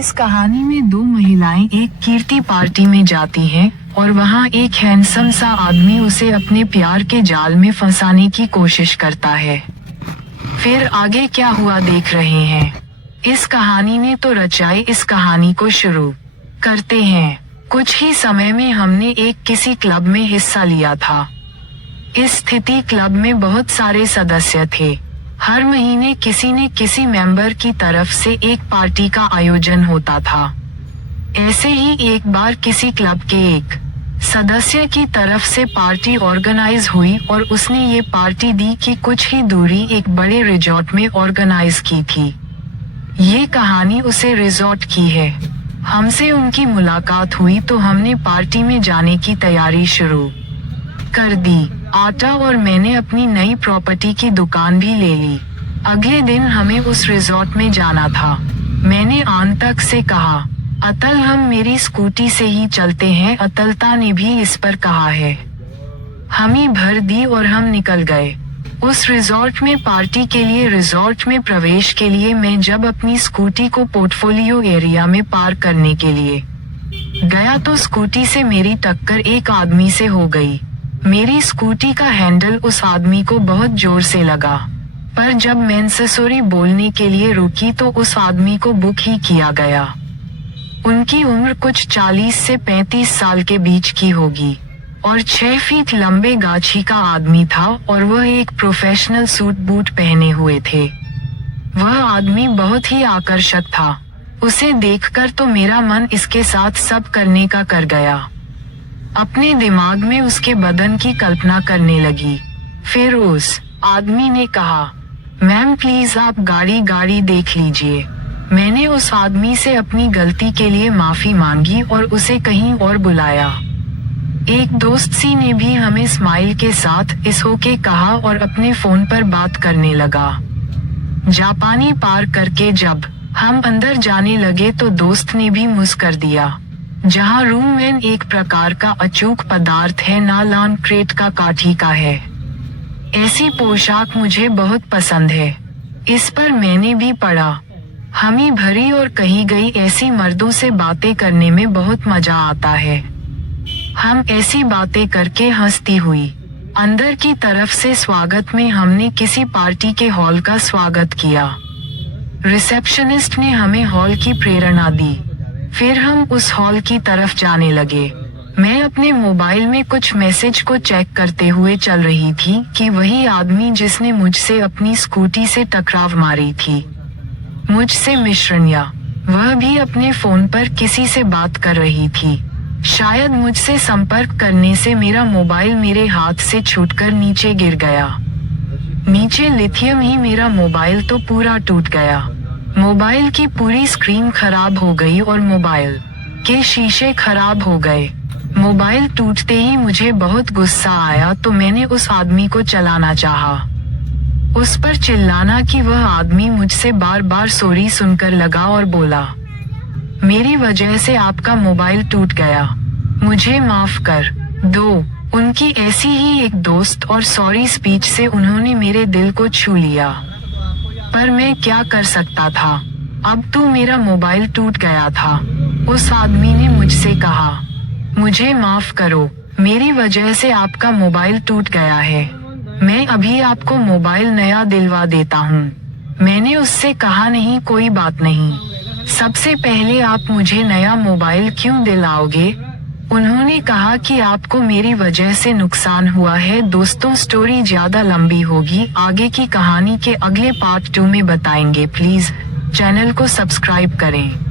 इस कहानी में दो महिलाएं एक कीर्ति पार्टी में जाती हैं और वहां एक हैंडसम सा आदमी उसे अपने प्यार के जाल में फंसाने की कोशिश करता है। फिर आगे क्या हुआ देख रहे हैं। इस कहानी ने तो रचाई, इस कहानी को शुरू करते हैं। कुछ ही समय में हमने किसी क्लब में हिस्सा लिया था। इस स्थिति क्लब में बहुत सारे सदस्य थे। हर महीने किसी न किसी मेंबर की तरफ से एक पार्टी का आयोजन होता था। ऐसे ही एक बार किसी क्लब के एक सदस्य की तरफ से पार्टी ऑर्गेनाइज हुई और उसने ये पार्टी दी कि कुछ ही दूरी एक बड़े रिजॉर्ट में ऑर्गेनाइज की थी। ये कहानी उसे रिजॉर्ट की है। हमसे उनकी मुलाकात हुई तो हमने पार्टी में जाने की तैयारी शुरू कर दी। आटा और मैंने अपनी नई प्रॉपर्टी की दुकान भी ले ली। अगले दिन हमें उस रिजॉर्ट में जाना था। मैंने आंतक से कहा, अतल हम मेरी स्कूटी से ही चलते हैं। अतलता ने भी इस पर कहा है। हमी भर दी और हम निकल गए उस रिजॉर्ट में पार्टी के लिए। रिजॉर्ट में प्रवेश के लिए मैं जब अपनी स्कूटी को पोर्टफोलियो एरिया में पार्क करने के लिए गया तो स्कूटी से मेरी टक्कर एक आदमी से हो गई। मेरी स्कूटी का हैंडल उस आदमी को बहुत जोर से लगा, पर जब मैं सॉरी बोलने के लिए रुकी तो उस आदमी को बुक ही किया गया। उनकी उम्र कुछ 40 से 35 साल के बीच की होगी और 6 फीट लंबे गाछी का आदमी था और वह एक प्रोफेशनल सूट बूट पहने हुए थे। वह आदमी बहुत ही आकर्षक था। उसे देखकर तो मेरा मन इसके साथ सब करने का कर गया। अपने दिमाग में उसके बदन की कल्पना करने लगी। फिर उस आदमी ने कहा, मैम प्लीज आप गाड़ी देख लीजिए। मैंने उस आदमी से अपनी गलती के लिए माफी मांगी और उसे कहीं और बुलाया। एक दोस्त सी ने भी हमें स्माइल के साथ इस होके कहा और अपने फोन पर बात करने लगा। जापानी पार करके जब हम अंदर जाने लगे तो दोस्त ने भी मुस्कुरा दिया। जहाँ रूम में एक प्रकार का अचूक पदार्थ है, ना लॉन क्रेट का काठी का है। ऐसी पोशाक मुझे बहुत पसंद है। इस पर मैंने भी पढ़ा। हमी भरी और कही गई ऐसी मर्दों से बातें करने में बहुत मजा आता है। हम ऐसी बातें करके हंसती हुई अंदर की तरफ से स्वागत में हमने किसी पार्टी के हॉल का स्वागत किया। रिसेप्शनिस्ट ने हमें हॉल की प्रेरणा दी। फिर हम उस हॉल की तरफ जाने लगे। मैं अपने मोबाइल में कुछ मैसेज को चेक करते हुए चल रही थी कि वही आदमी जिसने मुझसे अपनी स्कूटी से टकराव मारी थी, मुझसे मिश्रणया, वह भी अपने फोन पर किसी से बात कर रही थी। शायद मुझसे संपर्क करने से मेरा मोबाइल मेरे हाथ से छूटकर नीचे गिर गया। नीचे लिथियम ही मेरा मोबाइल तो पूरा टूट गया। मोबाइल की पूरी स्क्रीन खराब हो गई और मोबाइल के शीशे खराब हो गए। मोबाइल टूटते ही मुझे बहुत गुस्सा आया तो मैंने उस आदमी को चलाना चाहा, उस पर चिल्लाना कि वह आदमी मुझसे बार बार सॉरी सुनकर लगा और बोला, मेरी वजह से आपका मोबाइल टूट गया, मुझे माफ कर दो। उनकी ऐसी ही एक दोस्त और सॉरी स्पीच से उन्होंने मेरे दिल को छू लिया, पर मैं क्या कर सकता था। अब तो मेरा मोबाइल टूट गया था। उस आदमी ने मुझसे कहा, मुझे माफ करो, मेरी वजह से आपका मोबाइल टूट गया है। मैं अभी आपको मोबाइल नया दिलवा देता हूँ। मैंने उससे कहा, नहीं कोई बात नहीं, सबसे पहले आप मुझे नया मोबाइल क्यों दिलाओगे। उन्होंने कहा कि आपको मेरी वजह से नुकसान हुआ है। दोस्तों, स्टोरी ज्यादा लंबी होगी, आगे की कहानी के अगले पार्ट 2 में बताएंगे। प्लीज चैनल को सब्सक्राइब करें।